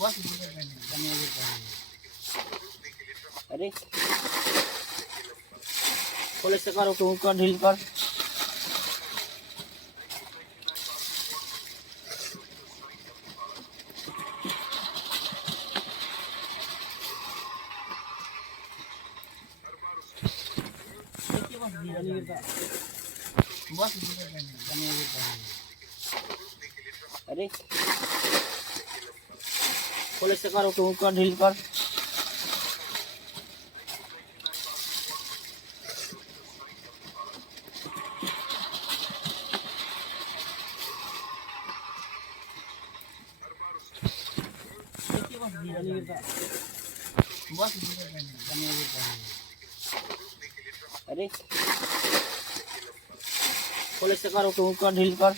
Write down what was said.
बस अरे खोले से करो तो कर ढील कर बस अरे खोले से करो तो कर ढील कर बस अरे खोले से करो तो कर ढील कर